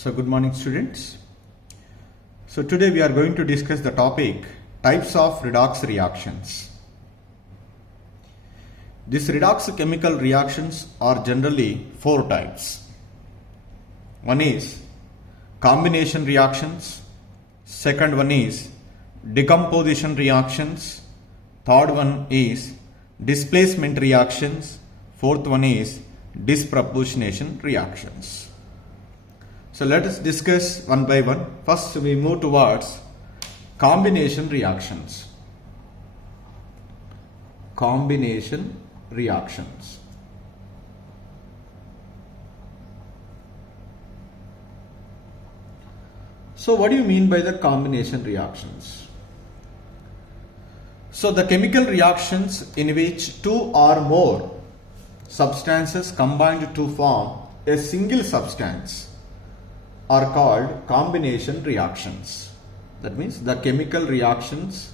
So good morning students. So today we are going to discuss the topic types of redox reactions. These redox chemical reactions are generally four types. One is combination reactions, second one is decomposition reactions, third one is displacement reactions, fourth one is disproportionation reactions. So let us discuss one by one. First we move towards combination reactions. Combination reactions. So what do you mean by the combination reactions? So the chemical reactions in which two or more substances combined to form a single substance are called combination reactions. That means the chemical reactions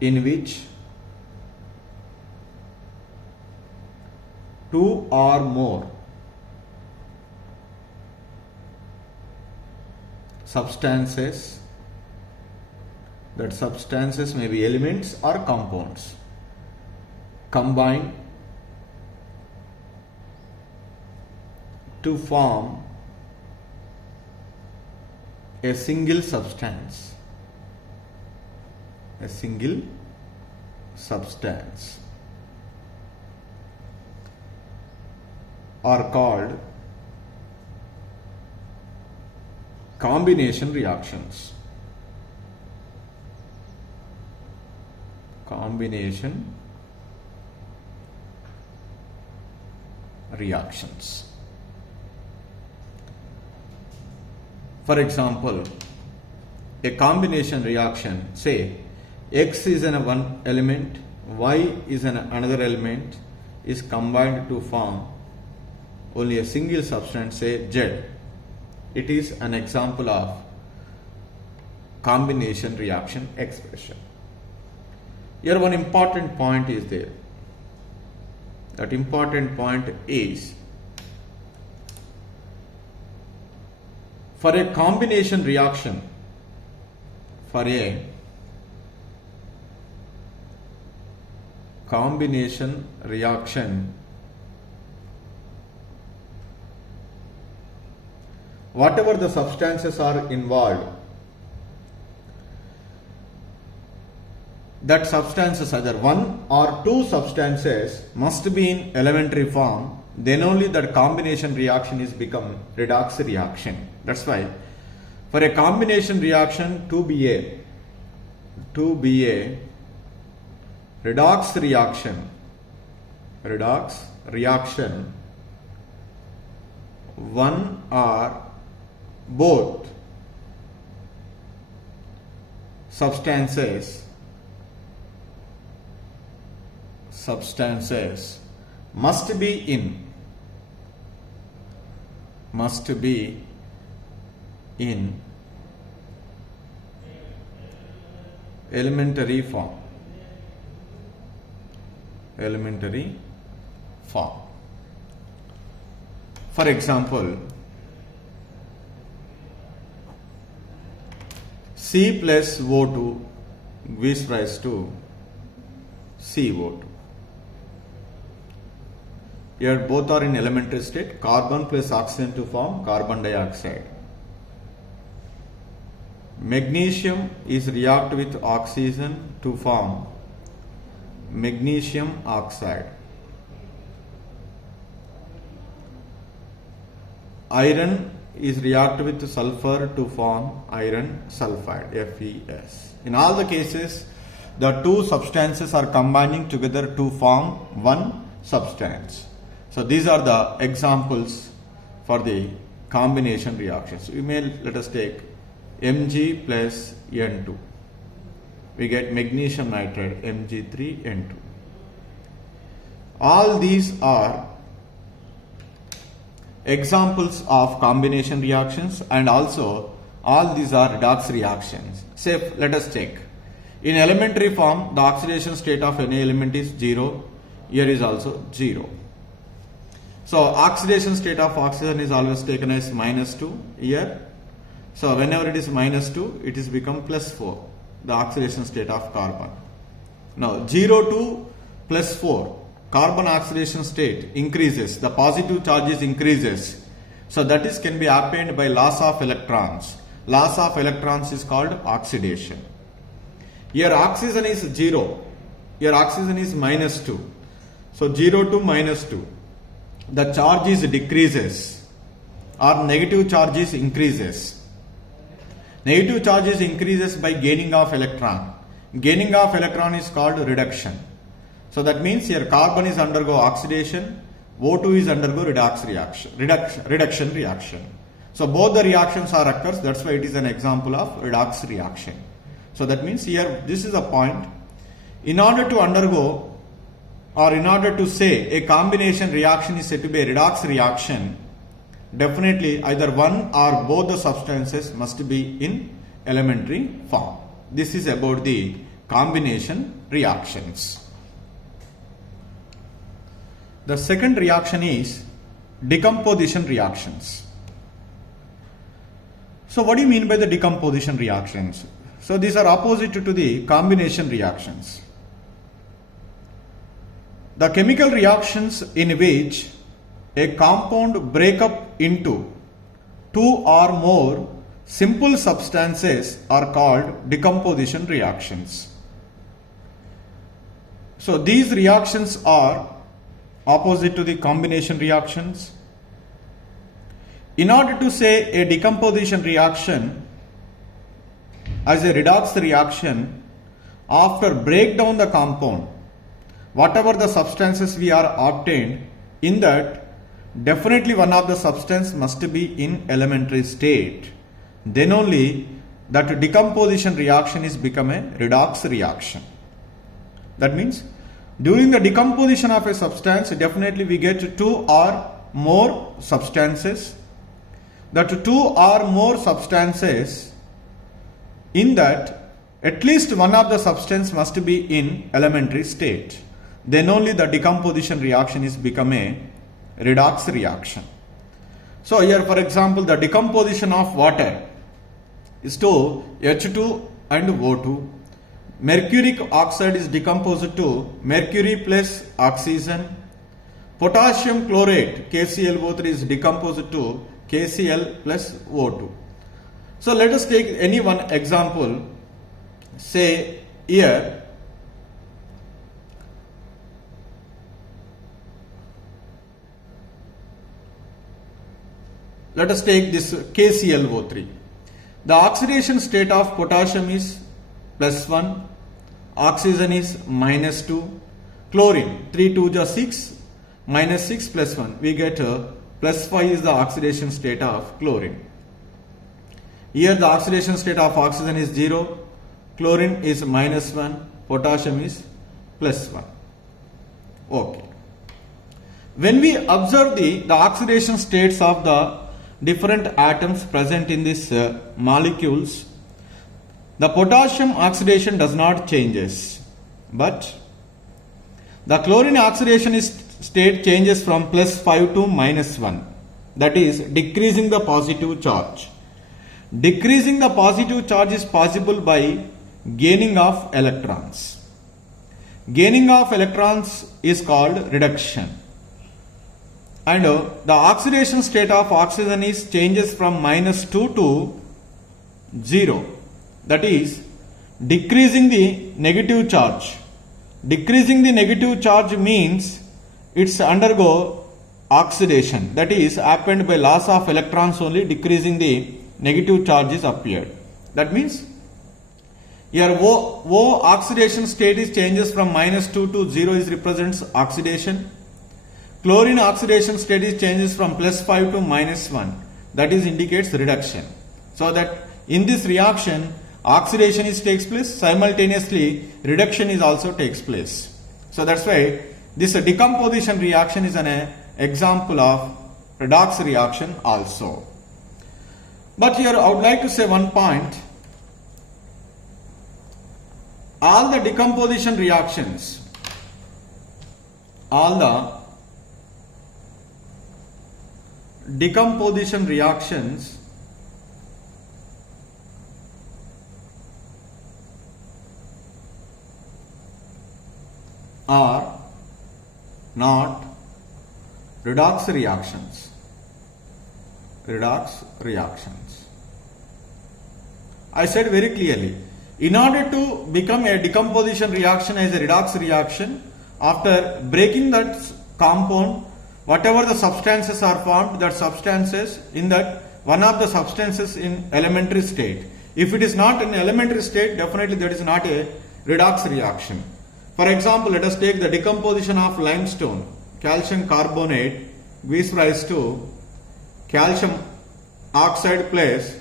in which two or more substances, that substances may be elements or compounds, combine to form a single substance. A single substance are called combination reactions. Combination reactions. For example, a combination reaction, say X is in one element, Y is in another element, is combined to form only a single substance, say Z. It is an example of combination reaction expression. Here one important point is there. That important point is, for a combination reaction, whatever the substances are involved, that substances, either one or two substances, must be in elementary form. Then only that combination reaction is become redox reaction. That's why for a combination reaction to be a redox reaction, one or both substances must be in elementary form. For example, C plus O2 gives rise to CO2. Here both are in elementary state, carbon plus oxygen to form carbon dioxide. Magnesium is react with oxygen to form magnesium oxide. Iron is react with sulfur to form iron sulfide, FeS. In all the cases, the two substances are combining together to form one substance. So these are the examples for the combination reactions. Let us take Mg plus N2. We get magnesium nitride, Mg3N2. All these are examples of combination reactions, and also all these are redox reactions. Say, let us take In elementary form, the oxidation state of any element is 0. Here is also 0. So oxidation state of oxygen is always taken as -2 here. So whenever it is -2, it is become +4, the oxidation state of carbon. Now 0 to +4, carbon oxidation state increases, the positive charges increases. So that is can be obtained by loss of electrons. Loss of electrons is called oxidation. Here oxygen is 0, here oxygen is -2. So 0 to -2, the charge is decreases or negative charges increases. Negative charges increases by gaining of electron. Gaining of electron is called reduction. So that means here carbon is undergo oxidation, O2 is undergo reduction reaction. So both the reactions are occurs, that's why it is an example of redox reaction. So that means here this is a point. In order to undergo or in order to say a combination reaction is said to be a redox reaction, definitely either one or both the substances must be in elementary form. This is about the combination reactions. The second reaction is decomposition reactions. So what do you mean by the decomposition reactions? So these are opposite to the combination reactions. The chemical reactions in which a compound break up into two or more simple substances are called decomposition reactions. So these reactions are opposite to the combination reactions. In order to say a decomposition reaction as a redox reaction, after break down the compound, whatever the substances we are obtained, in that definitely one of the substance must be in elementary state. Then only that decomposition reaction is become a redox reaction. That means during the decomposition of a substance, definitely we get two or more substances. That two or more substances, in that at least one of the substance must be in elementary state. Then only the decomposition reaction is become a redox reaction. So here for example the decomposition of water is to H2 and O2. Mercuric oxide is decomposed to mercury plus oxygen. Potassium chlorate KClO3 is decomposed to KCl plus O2. So let us take any one example. Say here let us take this KClO3. The oxidation state of potassium is +1, oxygen is -2, chlorine 3 2 is 6, -6 plus 1 we get +5 is the oxidation state of chlorine. Here the oxidation state of oxygen is 0, chlorine is -1, potassium is +1. Okay. When we observe the oxidation states of the different atoms present in these molecules, the potassium oxidation does not changes, but the chlorine oxidation state changes from +5 to -1. That is decreasing the positive charge. Decreasing the positive charge is possible by gaining of electrons. Gaining of electrons is called reduction. And the oxidation state of oxygen is changes from -2 to 0. That is decreasing the negative charge. Decreasing the negative charge means it's undergo oxidation. That is happened by loss of electrons only, decreasing the negative charges appeared. That means here O oxidation state is changes from -2 to 0 is represents oxidation. Chlorine oxidation state is changes from +5 to -1. That is indicates reduction. So that in this reaction oxidation is takes place, simultaneously reduction is also takes place. So that's why this decomposition reaction is an example of redox reaction also. But here I would like to say one point. all the decomposition reactions, all the decomposition reactions are not redox reactions. Redox reactions. I said very clearly, in order to become a decomposition reaction as a redox reaction, after breaking that compound, whatever the substances are formed, that substances in that one of the substances in elementary state. If it is not in elementary state, definitely that is not a redox reaction. For example, let us take the decomposition of limestone. Calcium carbonate gives rise to calcium oxide plus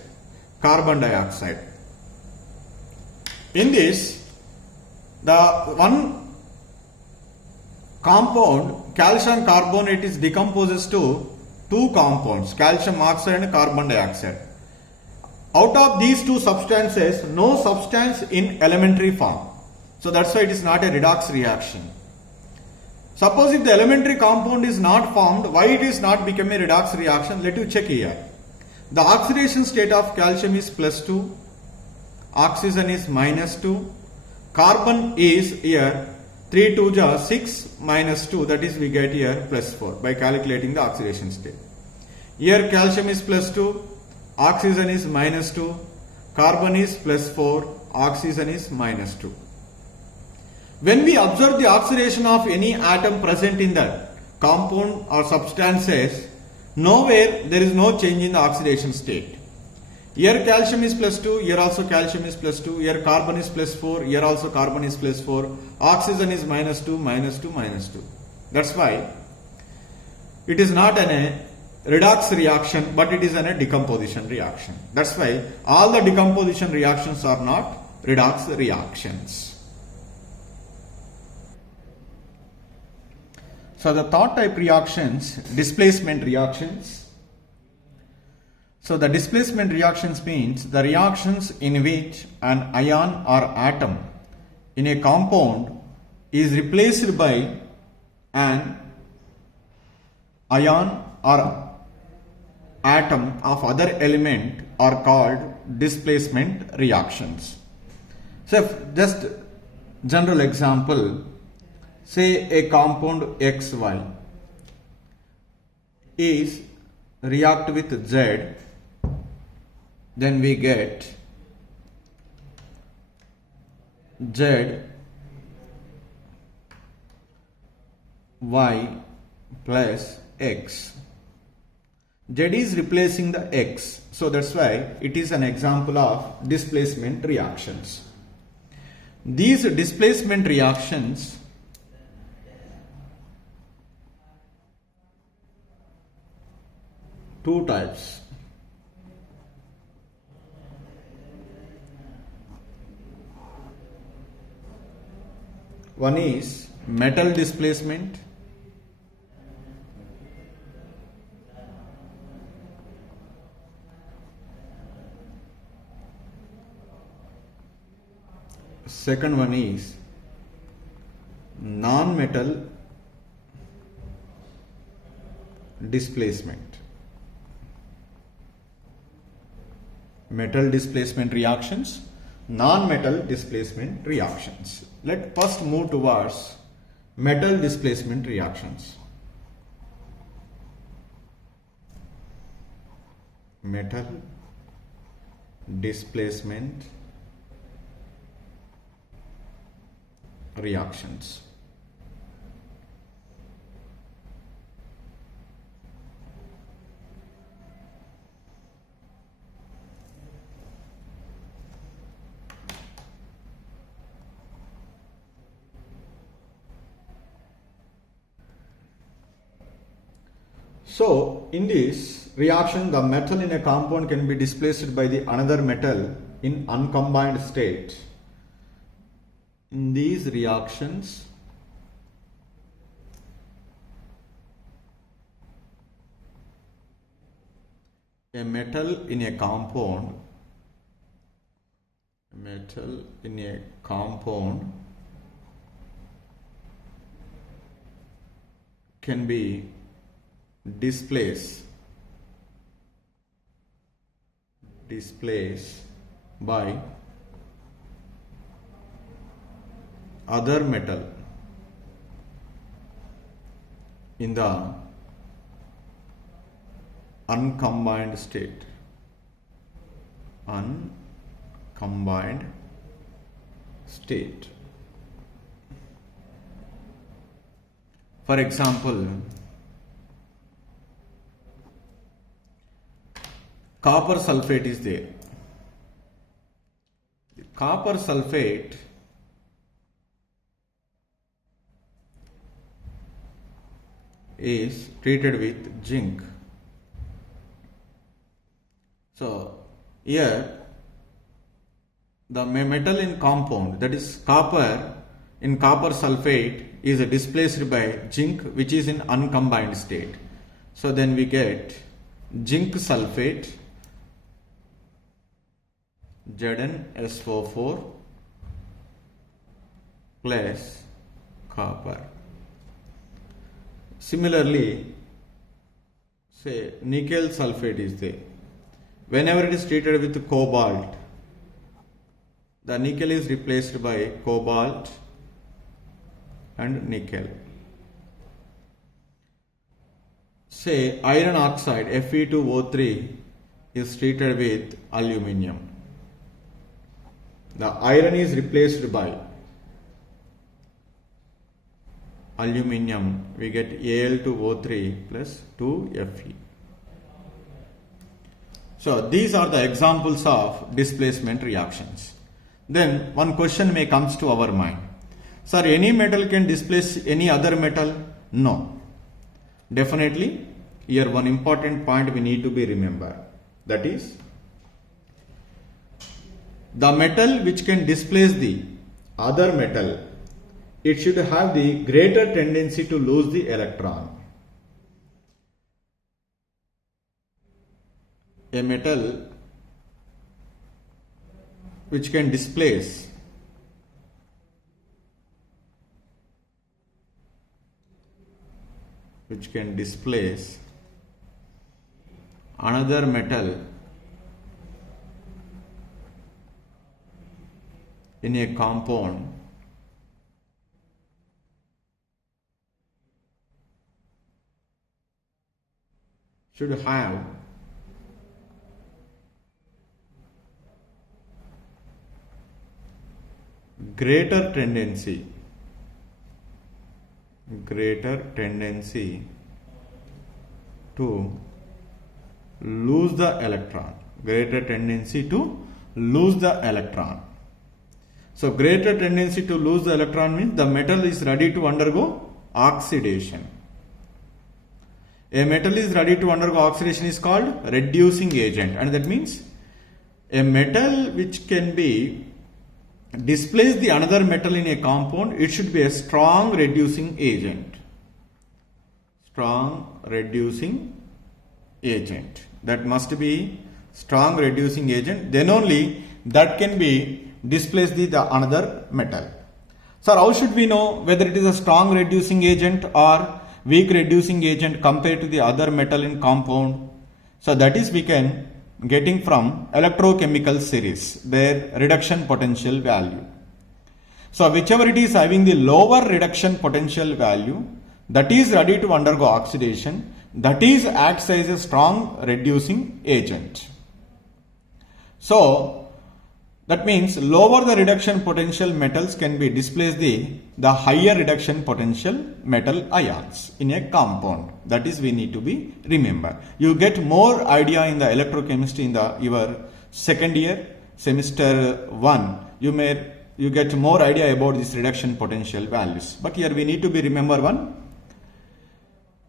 carbon dioxide. In this, the one compound calcium carbonate is decomposes to two compounds, calcium oxide and carbon dioxide. Out of these two substances, no substance in elementary form. So that's why it is not a redox reaction. Suppose if the elementary compound is not formed, why it is not become a redox reaction? Let you check here. The oxidation state of calcium is +2, oxygen is -2, carbon is here 3 2 ja 6 -2, that is we get here +4 by calculating the oxidation state. Here calcium is +2, oxygen is -2, carbon is +4, oxygen is -2. When we observe the oxidation of any atom present in that compound or substances, nowhere there is no change in the oxidation state. Here calcium is +2, here also calcium is +2, here carbon is +4, here also carbon is +4, oxygen is -2, -2, -2. That's why it is not a redox reaction, but it is a decomposition reaction. That's why all the decomposition reactions are not redox reactions. So the third type reactions, displacement reactions. So the displacement reactions means the reactions in which an ion or atom in a compound is replaced by an ion or atom of other element are called displacement reactions. So just general example, say a compound XY is react with Z, then we get Z Y plus X. Z is replacing the X, so that's why it is an example of displacement reactions. These displacement reactions two types. One is metal displacement, second one is non-metal displacement. Metal displacement reactions, non-metal displacement reactions. Let first move towards metal displacement reactions. Metal displacement reactions. So in this reaction, the metal in a compound can be displaced by the another metal in uncombined state. In these reactions, a metal in a compound Metal in a compound can be displaced by other metal in the uncombined state. Uncombined state. For example, copper sulfate is there. Copper sulfate is treated with zinc. So here the metal in compound, that is copper in copper sulfate, is displaced by zinc, which is in uncombined state. So then we get zinc sulfate ZnSO4 plus copper. Similarly, say nickel sulfate is there. Whenever it is treated with cobalt, the nickel is replaced by cobalt and nickel. Say iron oxide Fe2O3 is treated with aluminium. The iron is replaced by aluminium. We get Al2O3 plus 2Fe. So these are the examples of displacement reactions. Then one question may comes to our mind. Sir, any metal can displace any other metal? No. Definitely, here one important point we need to be remembered. That is, the metal which can displace the other metal, it should have the greater tendency to lose the electron. A metal which can displace another metal in a compound should have greater tendency to lose the electron. So greater tendency to lose the electron means the metal is ready to undergo oxidation. A metal is ready to undergo oxidation is called reducing agent, and that means a metal which can be displace the another metal in a compound, it should be a strong reducing agent. That must be strong reducing agent. Then only that can be displace the another metal. Sir, how should we know whether it is a strong reducing agent or weak reducing agent compared to the other metal in compound? So that is we can getting from electrochemical series, their reduction potential value. So whichever it is having the lower reduction potential value, that is ready to undergo oxidation, that is acts as a strong reducing agent. So that means lower the reduction potential metals can be displaced the higher reduction potential metal ions in a compound. That is we need to be remember. You get more idea in the electrochemistry in your second year, semester 1. You get more idea about this reduction potential values. But here we need to be remember one.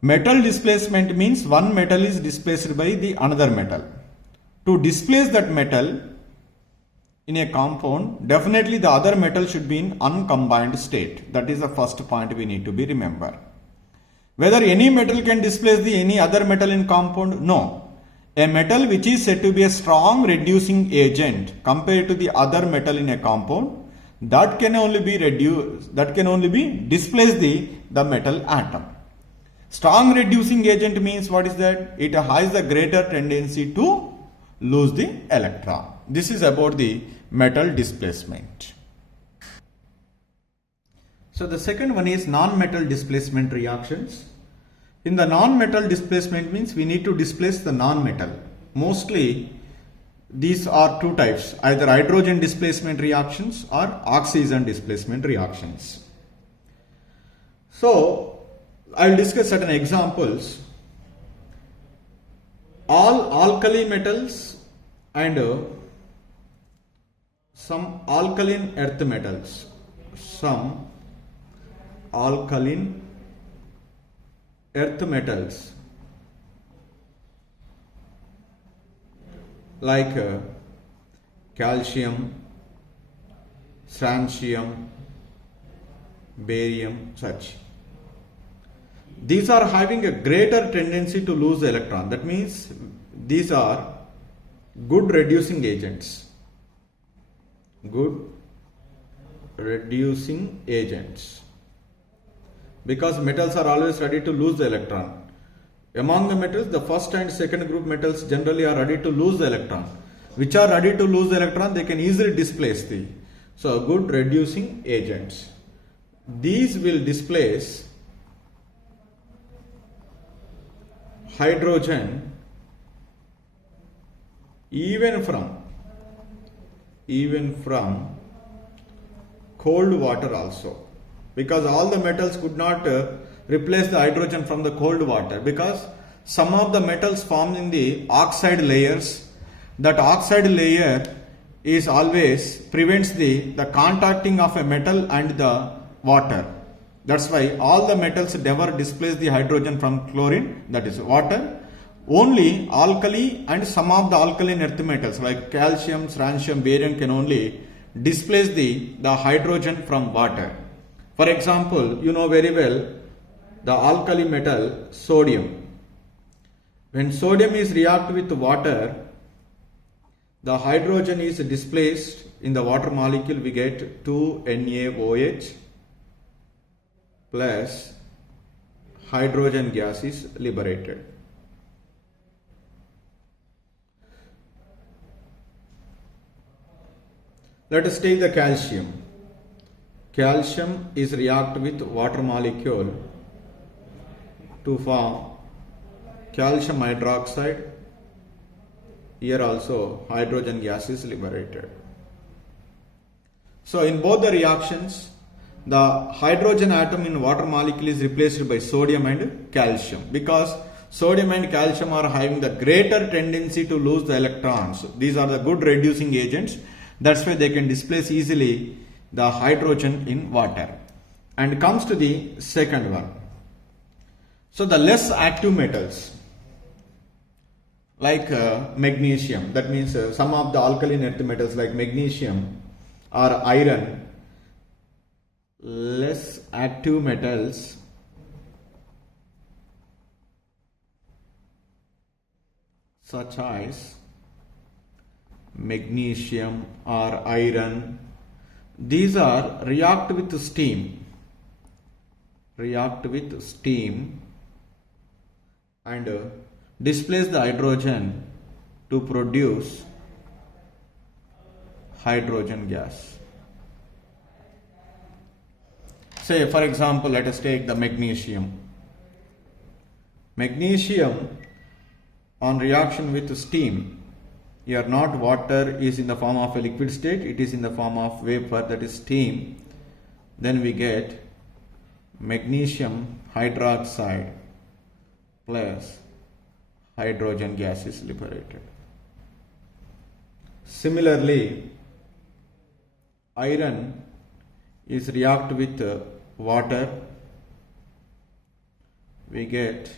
Metal displacement means one metal is displaced by the another metal. To displace that metal in a compound, definitely the other metal should be in uncombined state. That is the first point we need to be remember. Whether any metal can displace any other metal in compound? No. A metal which is said to be a strong reducing agent compared to the other metal in a compound that can only be displace the metal atom. Strong reducing agent means what is that? It has the greater tendency to lose the electron. This is about the metal displacement. So the second one is non-metal displacement reactions. In the non-metal displacement means we need to displace the non-metal. Mostly these are two types, either hydrogen displacement reactions or oxygen displacement reactions. So I will discuss certain examples. All alkali metals and some alkaline earth metals. Some alkaline earth metals like calcium, strontium, barium, such. These are having a greater tendency to lose the electron. That means these are good reducing agents. Good reducing agents. Because metals are always ready to lose the electron. Among the metals, the first and second group metals generally are ready to lose the electron. Which are ready to lose the electron, they can easily displace the. So, good reducing agents. These will displace hydrogen even from cold water also. Because all the metals could not replace the hydrogen from the cold water, because some of the metals formed in the oxide layers, that oxide layer is always prevents the contacting of a metal and the water. That's why all the metals never displace the hydrogen from chlorine, that is water. Only alkali and some of the alkaline earth metals like calcium, strontium, barium can only displace the hydrogen from water. For example, you know very well the alkali metal sodium. When sodium is react with water, the hydrogen is displaced in the water molecule. We get 2NaOH plus hydrogen gas is liberated. Let us take the calcium. Calcium is react with water molecule to form calcium hydroxide. Here also hydrogen gas is liberated. So in both the reactions, the hydrogen atom in water molecule is replaced by sodium and calcium, because sodium and calcium are having the greater tendency to lose the electrons. These are the good reducing agents. That's why they can displace easily the hydrogen in water. And comes to the second one. So the less active metals like magnesium, that means some of the alkaline earth metals like magnesium or iron, less active metals such as magnesium or iron, these are react with steam and displace the hydrogen to produce hydrogen gas. Say for example, let us take the magnesium. Magnesium on reaction with steam, here not water is in the form of a liquid state, it is in the form of vapor, that is steam. Then we get magnesium hydroxide plus hydrogen gas is liberated. Similarly, iron is react with water, we get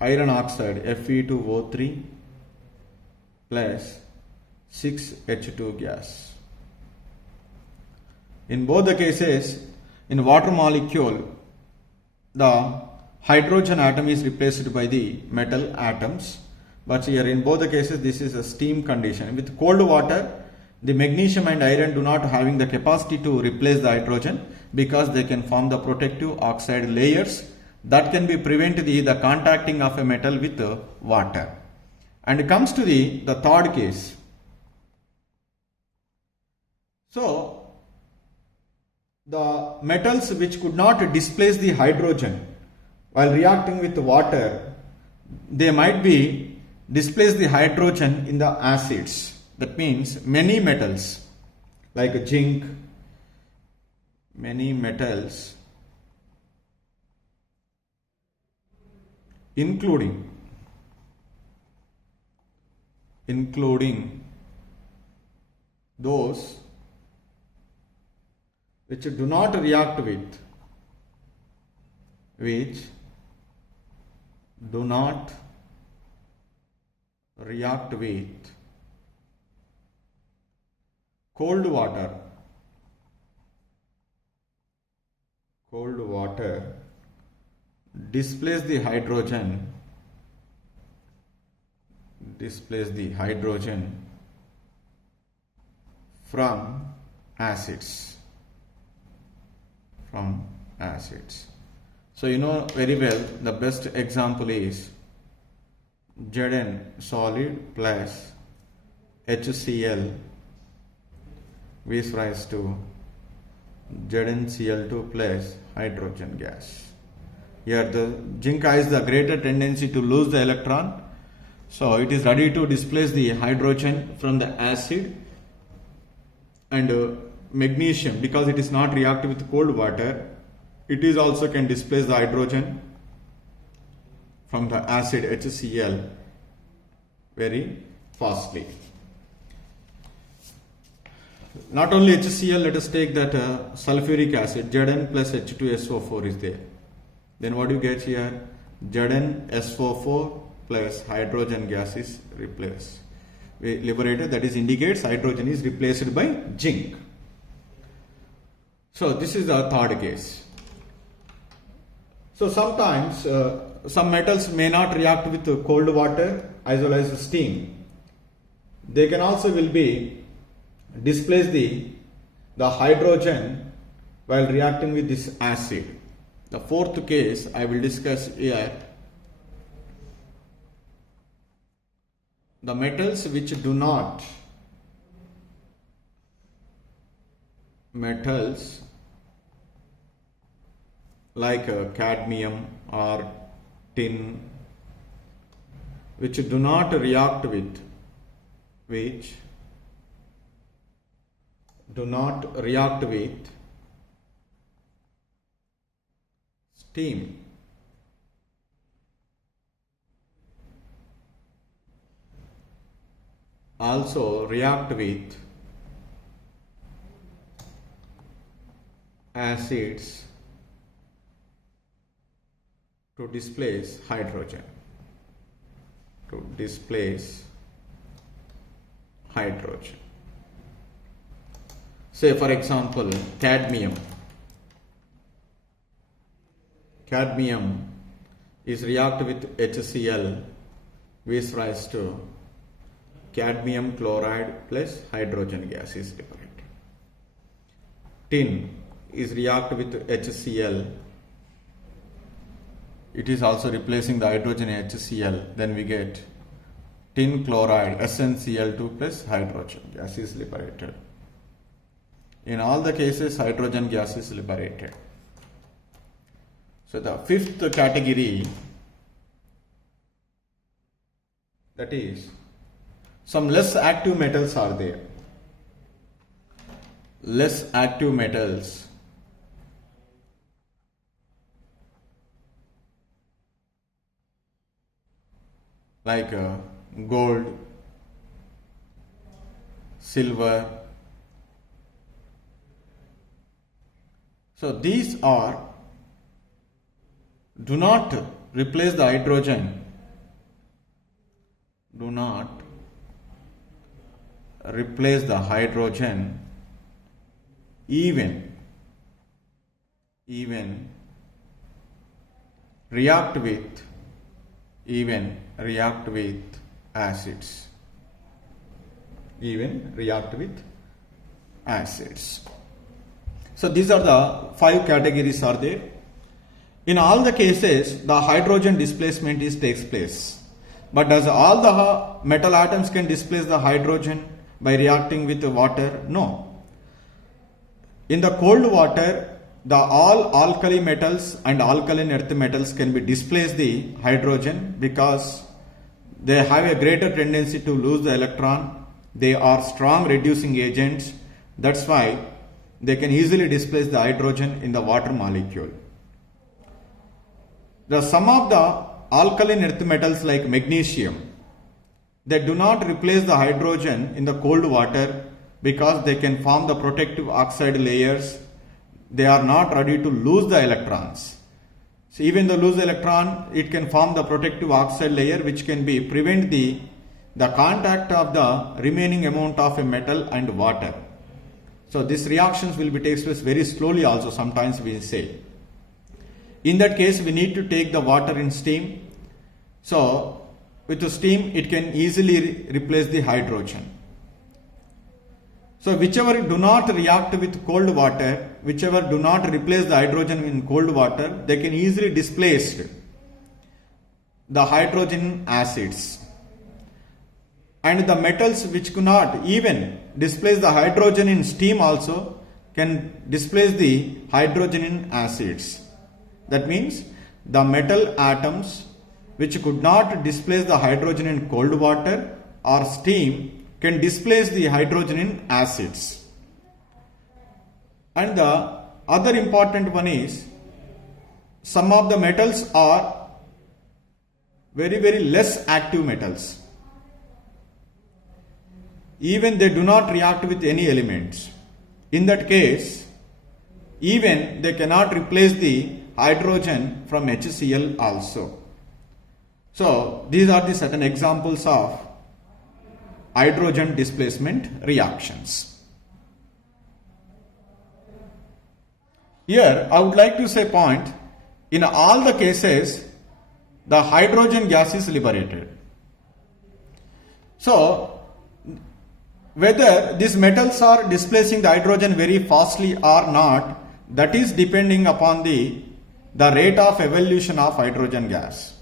iron oxide Fe2O3 plus 6H2 gas. In both the cases, in water molecule, the hydrogen atom is replaced by the metal atoms. but here in both the cases this is a steam condition. With cold water, the magnesium and iron do not having the capacity to replace the hydrogen because they can form the protective oxide layers that can be prevent the contacting of a metal with water. And it comes to the third case. So the metals which could not displace the hydrogen while reacting with water, they might be displace the hydrogen in the acids. That means many metals like zinc, many metals including those which do not react with cold water displace the hydrogen from acids. So you know very well the best example is Zn solid plus HCl gives rise to ZnCl2 plus hydrogen gas. Here the zinc has the greater tendency to lose the electron, so it is ready to displace the hydrogen from the acid, and magnesium, because it is not reactive with cold water, it is also can displace the hydrogen from the acid HCl very fastly. Not only HCl, let us take that sulfuric acid, Zn plus H2SO4 is there. Then what do you get here? ZnSO4 plus hydrogen gas is replaced. We liberated, that is indicates hydrogen is replaced by zinc. So this is the third case. So sometimes some metals may not react with cold water as well as steam. They can also will be displace the hydrogen while reacting with this acid. The fourth case I will discuss here. The metals which do not like cadmium or tin, which do not react with steam. Also react with acids to displace hydrogen. Say for example cadmium. Cadmium is react with HCl, gives rise to cadmium chloride plus hydrogen gas is liberated. Tin is react with HCl. It is also replacing the hydrogen HCl. Then we get tin chloride SnCl2 plus hydrogen gas is liberated. In all the cases, hydrogen gas is liberated. So the fifth category, that is some less active metals are there. Less active metals like gold, silver. So these do not replace the hydrogen. Do not replace the hydrogen even react with acids. Even react with acids. So these are the 5 categories are there. In all the cases, the hydrogen displacement takes place. But does all the metal atoms can displace the hydrogen by reacting with water? No. In the cold water, the all alkali metals and alkaline earth metals can be displace the hydrogen because they have a greater tendency to lose the electron. They are strong reducing agents. That's why they can easily displace the hydrogen in the water molecule. Some of the alkaline earth metals like magnesium, they do not replace the hydrogen in the cold water because they can form the protective oxide layers. They are not ready to lose the electrons. So even though lose the electron, it can form the protective oxide layer which can be prevent the contact of the remaining amount of a metal and water. So these reactions will be takes place very slowly also, sometimes we say. In that case, we need to take the water in steam. So with the steam, it can easily replace the hydrogen. So whichever do not react with cold water, whichever do not replace the hydrogen in cold water, they can easily displace the hydrogen acids. And the metals which cannot even displace the hydrogen in steam also can displace the hydrogen in acids. That means the metal atoms which could not displace the hydrogen in cold water or steam can displace the hydrogen in acids. And the other important one is some of the metals are very less active metals. Even they do not react with any elements. In that case, even they cannot replace the hydrogen from HCl also. So these are the certain examples of hydrogen displacement reactions. Here I would like to say point, in all the cases the hydrogen gas is liberated. So whether these metals are displacing the hydrogen very fastly or not, that is depending upon the rate of evolution of hydrogen gas.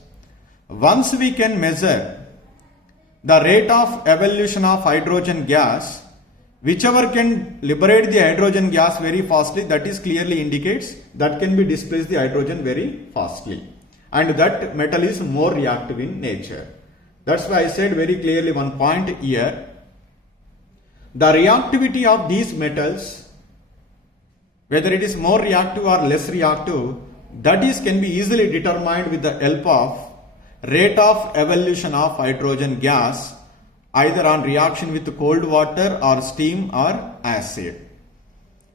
Once we can measure the rate of evolution of hydrogen gas, whichever can liberate the hydrogen gas very fastly, that is clearly indicates that can be displaced the hydrogen very fastly. And that metal is more reactive in nature. That's why I said very clearly one point here. The reactivity of these metals, whether it is more reactive or less reactive, that is can be easily determined with the help of rate of evolution of hydrogen gas, either on reaction with cold water or steam or acid.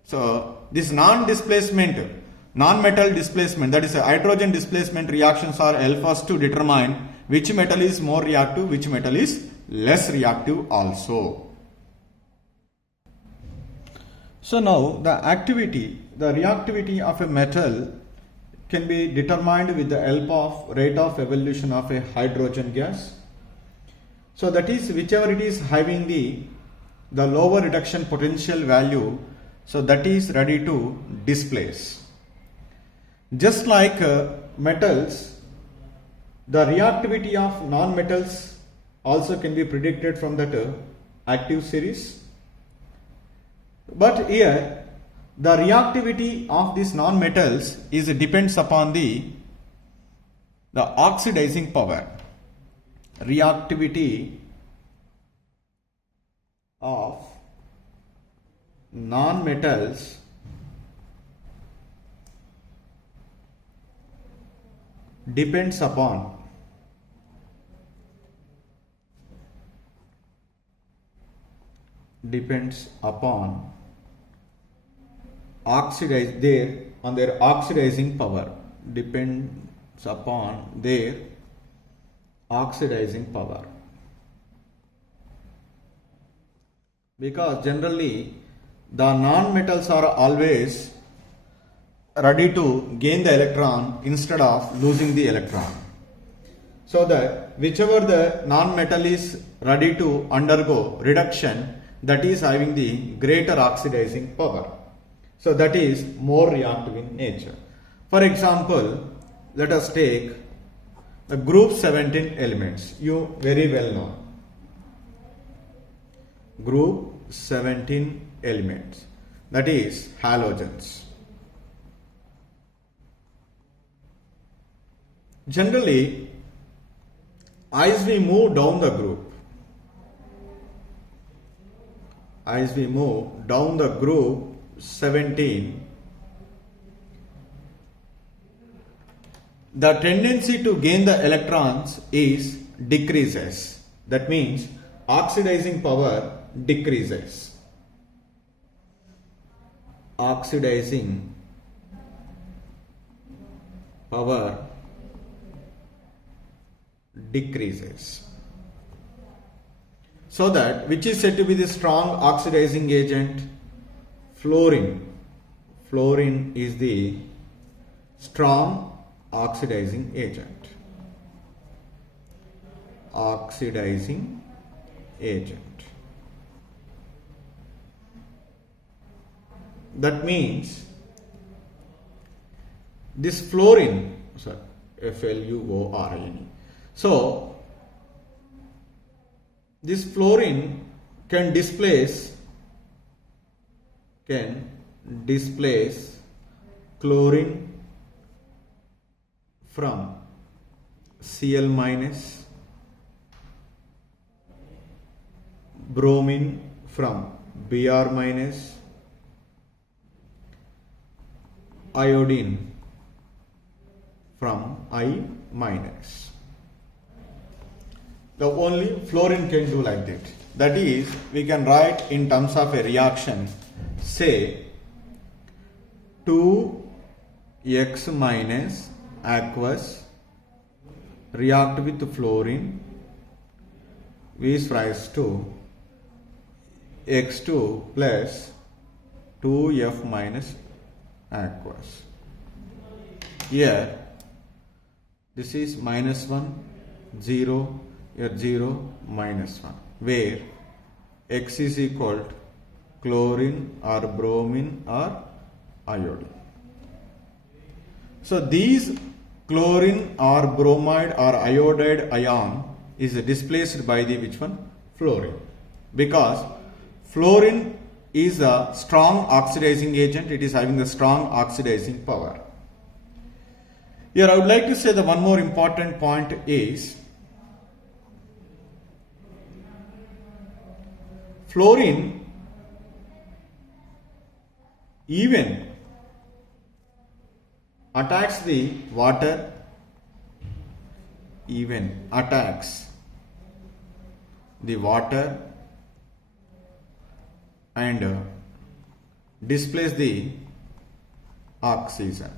So this non-displacement, non-metal displacement, that is a hydrogen displacement reactions are help us to determine which metal is more reactive, which metal is less reactive also. So now the reactivity of a metal can be determined with the help of rate of evolution of a hydrogen gas. So that is whichever it is having the lower reduction potential value, so that is ready to displace. Just like metals, the reactivity of non-metals also can be predicted from that active series. But here the reactivity of these non-metals depends upon the oxidizing power. Reactivity of non-metals depends upon their oxidizing power, depends upon their oxidizing power. Because generally the non-metals are always ready to gain the electron instead of losing the electron. So that whichever the non-metal is ready to undergo reduction, that is having the greater oxidizing power. So that is more reactive in nature. For example, let us take the group 17 elements. You very well know. Group 17 elements, that is halogens. Generally, as we move down the group, as we move down the group 17, the tendency to gain the electrons is decreases. That means oxidizing power decreases. Oxidizing power decreases. So that which is said to be the strong oxidizing agent? Fluorine. Fluorine is the strong oxidizing agent. Oxidizing agent. That means this fluorine, sorry, Fluorine. So this fluorine can displace chlorine from Cl minus, bromine from Br minus, iodine from I minus. The only fluorine can do like that. That is, we can write in terms of a reaction, say 2x minus aqueous react with fluorine is rise to x2 plus 2f minus aqueous. Here this is minus 1, 0, here 0, minus 1, where x is equal to chlorine or bromine or iodine. So these chlorine or bromide or iodide ion is displaced by the which one? Fluorine. Because fluorine is a strong oxidizing agent, it is having the strong oxidizing power. Here I would like to say the one more important point is fluorine even attacks the water, even attacks the water and displace the oxygen.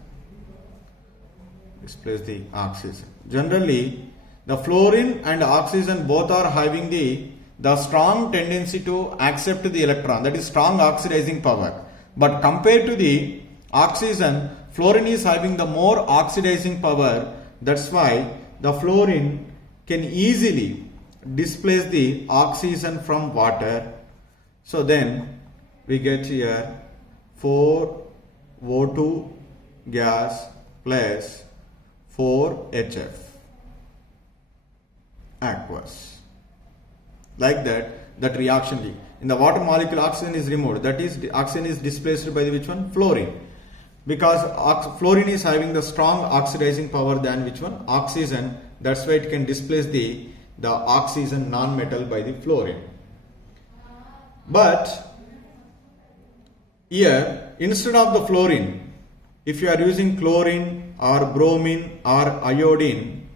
Displace the oxygen. Generally, the fluorine and oxygen both are having the strong tendency to accept the electron, that is strong oxidizing power. But compared to the oxygen, fluorine is having the more oxidizing power. That's why the fluorine can easily displace the oxygen from water. So then we get here 4O2 gas plus 4HF aqueous. Like that reaction in the water molecule oxygen is removed, that is the oxygen is displaced by the which one? Fluorine. Because fluorine is having the strong oxidizing power than which one? Oxygen. That's why it can displace the oxygen non-metal by the fluorine. But here instead of the fluorine, if you are using chlorine or bromine or iodine,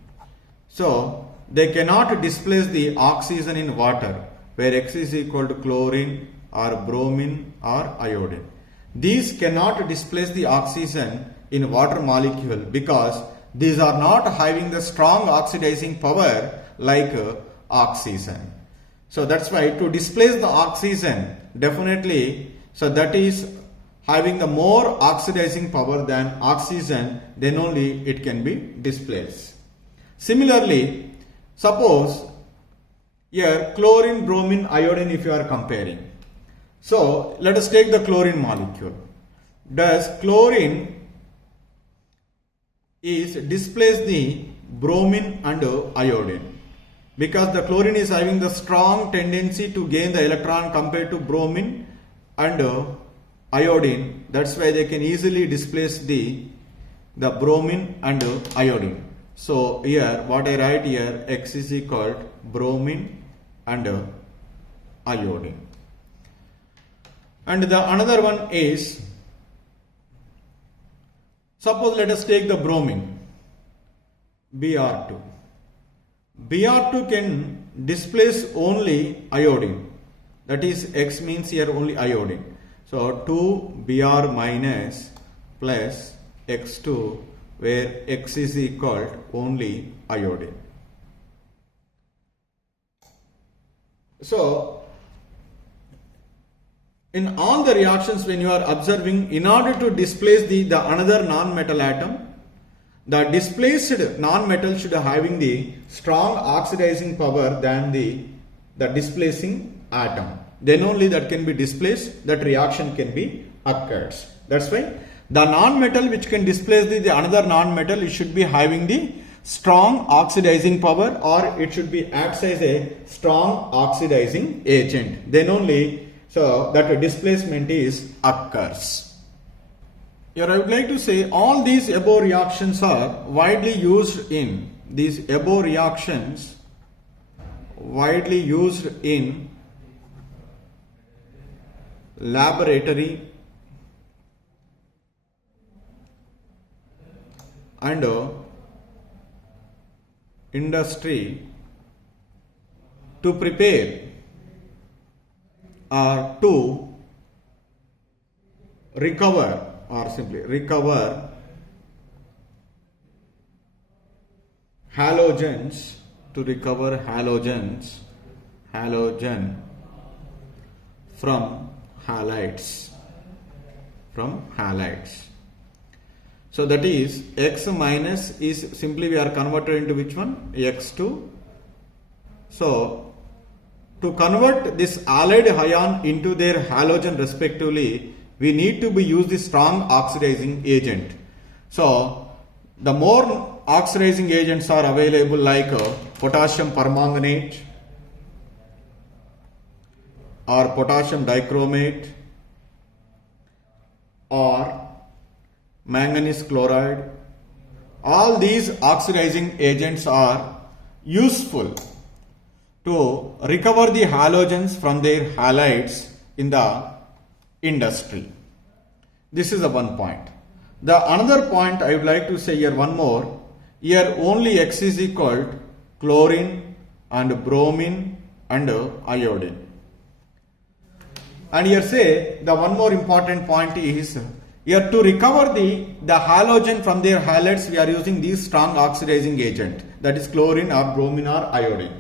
so they cannot displace the oxygen in water, where X is equal to chlorine or bromine or iodine. These cannot displace the oxygen in water molecule because these are not having the strong oxidizing power like oxygen. So that's why to displace the oxygen, definitely, so that is having the more oxidizing power than oxygen, then only it can be displaced. Similarly, Suppose here chlorine, bromine, iodine if you are comparing. So let us take the chlorine molecule. Does chlorine is displace the bromine and iodine? Because the chlorine is having the strong tendency to gain the electron compared to bromine and iodine. That's why they can easily displace the bromine and iodine. So here what I write here, X is equal to bromine and iodine. And the another one is, suppose let us take the bromine, Br2. Br2 can displace only iodine. That is, X means here only iodine. So 2Br minus plus X2, where X is equal to only iodine. So in all the reactions when you are observing, in order to displace the another non-metal atom, the displaced non-metal should having the strong oxidizing power than the displacing atom. Then only that can be displaced, that reaction can be occurs. That's why the non-metal which can displace the another non-metal, it should be having the strong oxidizing power, or it should be acts as a strong oxidizing agent. Then only so that displacement is occurs. Here I would like to say all these above reactions are widely used in laboratory and industry to prepare or to recover, or simply recover halogens, halogen from halides. So that is X minus is simply we are converted into which one? X2. So to convert this allied ion into their halogen respectively, we need to be use the strong oxidizing agent. So the more oxidizing agents are available, like potassium permanganate or potassium dichromate or manganese chloride. All these oxidizing agents are useful to recover the halogens from their halides in the industry. This is the one point. The another point I would like to say here one more. Here only X is equal to chlorine and bromine and iodine. And here say the one more important point is, here to recover the halogen from their halides, we are using these strong oxidizing agent, that is chlorine or bromine or iodine.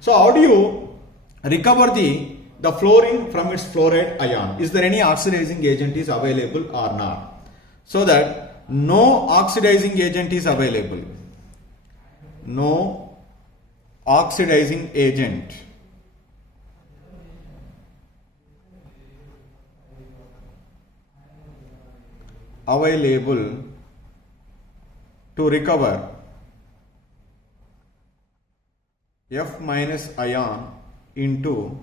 So how do you recover the fluorine from its fluoride ion? Is there any oxidizing agent is available or not? So that no oxidizing agent is available. No oxidizing agent available to recover F minus ion into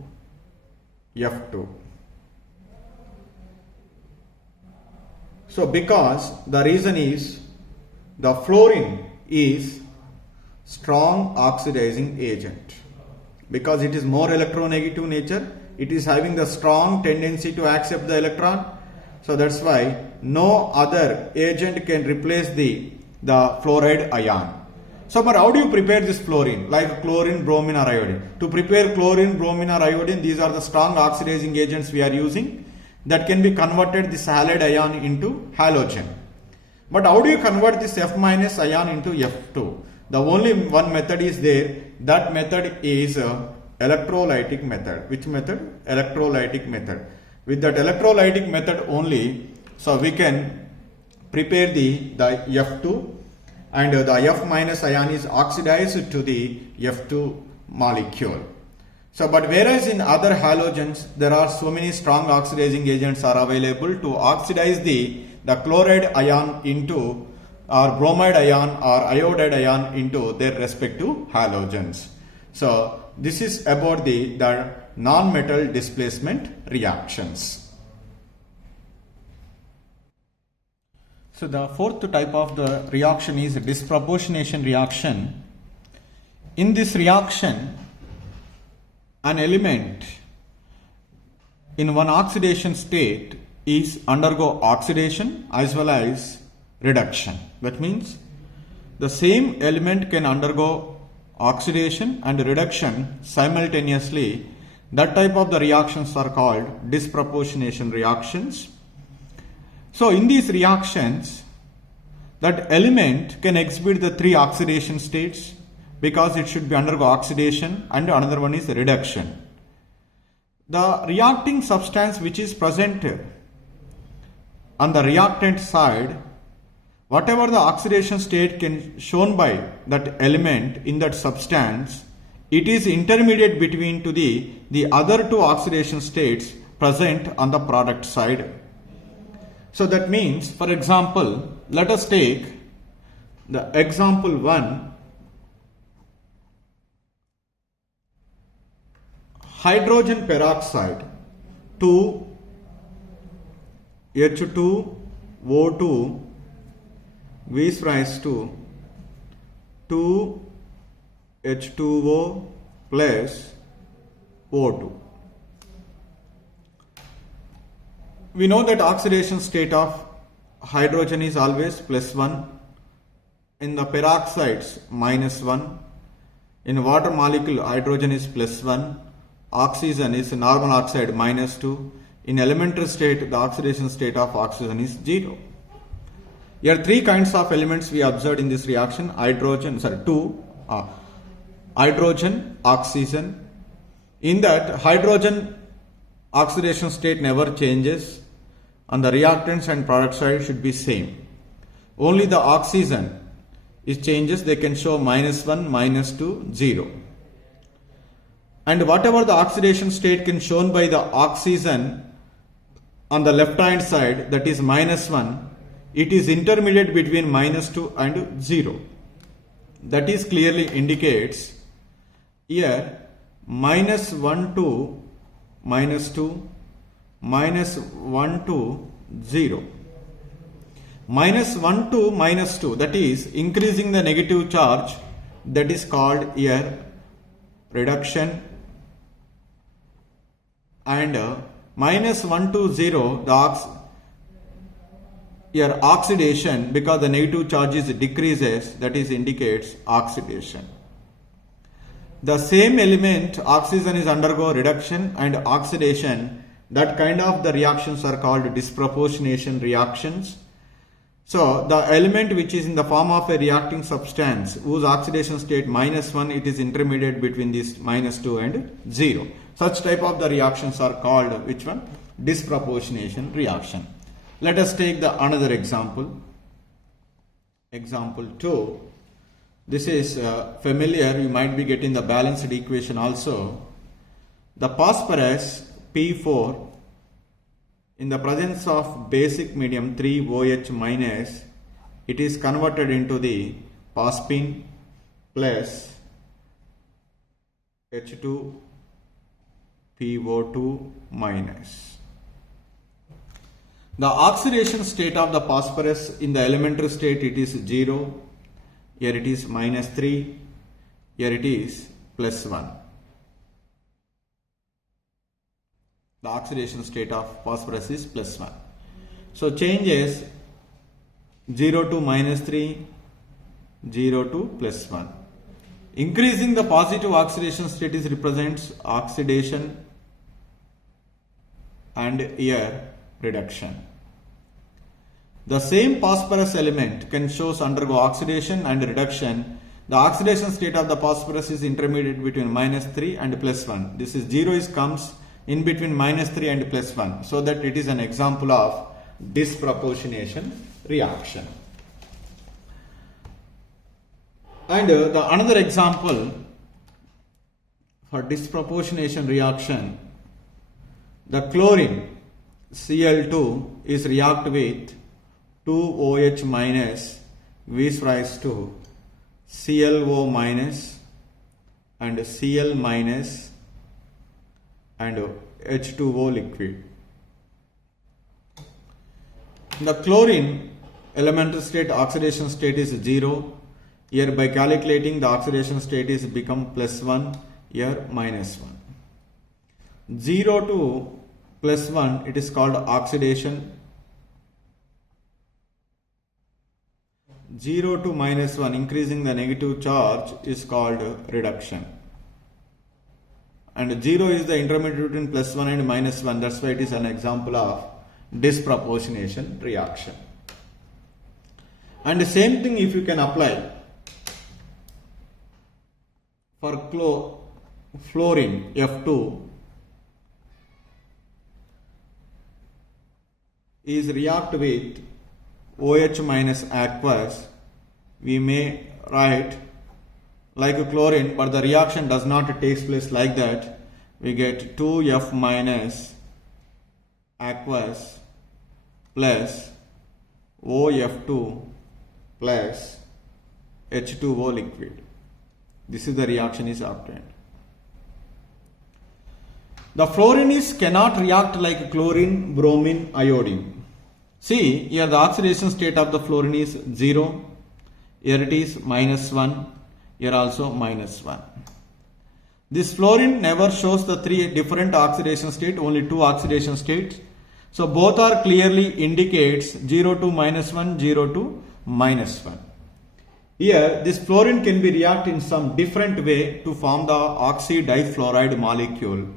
F2. So because the reason is the fluorine is strong oxidizing agent, because it is more electronegative nature, it is having the strong tendency to accept the electron. So that's why no other agent can replace the fluoride ion. So but how do you prepare this fluorine, like chlorine, bromine or iodine? To prepare chlorine, bromine or iodine, these are the strong oxidizing agents we are using that can be converted this halide ion into halogen. But how do you convert this F minus ion into F2? The only one method is there. That method is electrolytic method. Which method? Electrolytic method. With that electrolytic method only, so we can prepare the F2, and the F minus ion is oxidized to the F2 molecule. So, but whereas in other halogens, there are so many strong oxidizing agents are available to oxidize the chloride ion into or bromide ion or iodide ion into their respective halogens. So, this is about the non-metal displacement reactions. So, the fourth type of the reaction is disproportionation reaction. In this reaction, an element in one oxidation state is undergo oxidation as well as reduction. That means the same element can undergo oxidation and reduction simultaneously. That type of the reactions are called disproportionation reactions. So in these reactions, that element can exhibit the three oxidation states because it should be undergo oxidation, and another one is reduction. The reacting substance which is present on the reactant side, whatever the oxidation state can shown by that element in that substance, it is intermediate between to the other two oxidation states present on the product side. So that means, for example, let us take the example 1. Hydrogen peroxide 2H2O2 gives rise to 2H2O plus O2. We know that oxidation state of hydrogen is always +1, in the peroxides -1, in water molecule hydrogen is +1, oxygen is normal oxide -2, in elementary state the oxidation state of oxygen is 0. Here three kinds of elements we observed in this reaction: hydrogen, oxygen. In that, hydrogen oxidation state never changes, and the reactants and product side should be same. Only the oxygen is changes, they can show -1, -2, 0. And whatever the oxidation state can shown by the oxygen on the left hand side, that is -1, it is intermediate between -2 and 0. That is clearly indicates here -1 to -2, -1 to 0. -1 to -2, that is increasing the negative charge, that is called here reduction, and -1 to 0, here oxidation, because the negative charge is decreases, that is indicates oxidation. The same element oxygen is undergo reduction and oxidation, that kind of the reactions are called disproportionation reactions. So the element which is in the form of a reacting substance whose oxidation state -1, it is intermediate between this -2 and 0. Such type of the reactions are called which one? Disproportionation reaction. Let us take the another example. Example 2. This is familiar, you might be getting the balanced equation also. The phosphorus P4 in the presence of basic medium 3OH minus, it is converted into the phosphine plus H2PO2 minus. The oxidation state of the phosphorus in the elementary state, it is 0, here it is -3, here it is +1. The oxidation state of phosphorus is +1. So changes 0 to -3, 0 to +1. Increasing the positive oxidation state is represents oxidation, and here reduction. The same phosphorus element can shows undergo oxidation and reduction. The oxidation state of the phosphorus is intermediate between -3 and +1. This is 0 is comes in between -3 and +1, so that it is an example of disproportionation reaction. And the another example for disproportionation reaction, the chlorine Cl2 is react with 2OH minus gives rise to ClO minus and Cl minus and H2O liquid. The chlorine elemental state oxidation state is 0. Here by calculating the oxidation state is become +1, here -1. 0 to +1 it is called oxidation. 0 to -1 increasing the negative charge is called reduction. And 0 is the intermediate between +1 and -1. That's why it is an example of disproportionation reaction. And the same thing if you can apply for fluorine F2 is react with OH minus aqueous, we may write like a chlorine, but the reaction does not take place like that. We get 2F minus aqueous plus OF2 plus H2O liquid. This is the reaction is obtained. The fluorines cannot react like chlorine, bromine, iodine. See, here the oxidation state of the fluorine is 0. Here it is -1. Here also -1. This fluorine never shows the 3 different oxidation state, only 2 oxidation states. So both are clearly indicates 0 to -1, 0 to -1. Here this fluorine can be react in some different way to form the oxy difluoride molecule.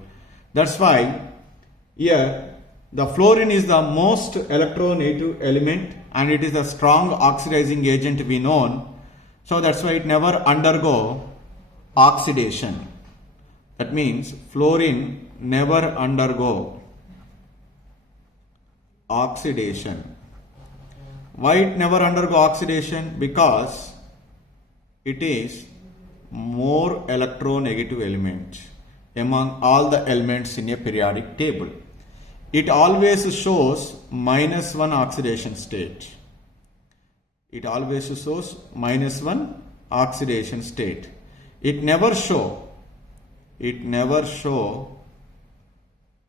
That's why here the fluorine is the most electronegative element and it is a strong oxidizing agent we know. So that's why it never undergo oxidation. That means fluorine never undergo oxidation. Why it never undergo oxidation? Because it is more electronegative element among all the elements in a periodic table. It always shows -1 oxidation state. It always shows -1 oxidation state. It never show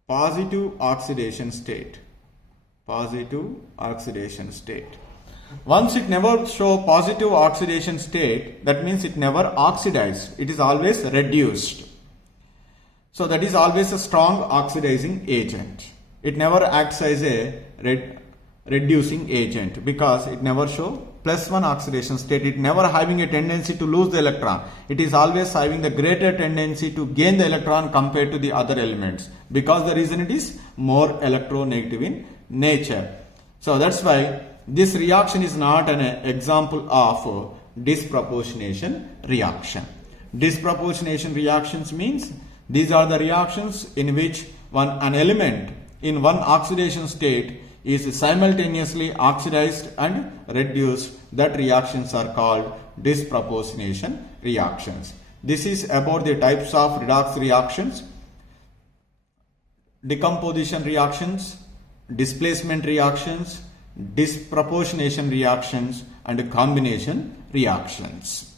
positive oxidation state. Positive oxidation state. Once it never show positive oxidation state, that means it never oxidized. It is always reduced. So that is always a strong oxidizing agent. It never acts as a reducing agent because it never show +1 oxidation state. It never having a tendency to lose the electron. It is always having the greater tendency to gain the electron compared to the other elements because the reason it is more electronegative in nature. So that's why this reaction is not an example of disproportionation reaction. Disproportionation reactions means these are the reactions in which an element in one oxidation state is simultaneously oxidized and reduced. That reactions are called disproportionation reactions. This is about the types of redox reactions, decomposition reactions, displacement reactions, disproportionation reactions and combination reactions.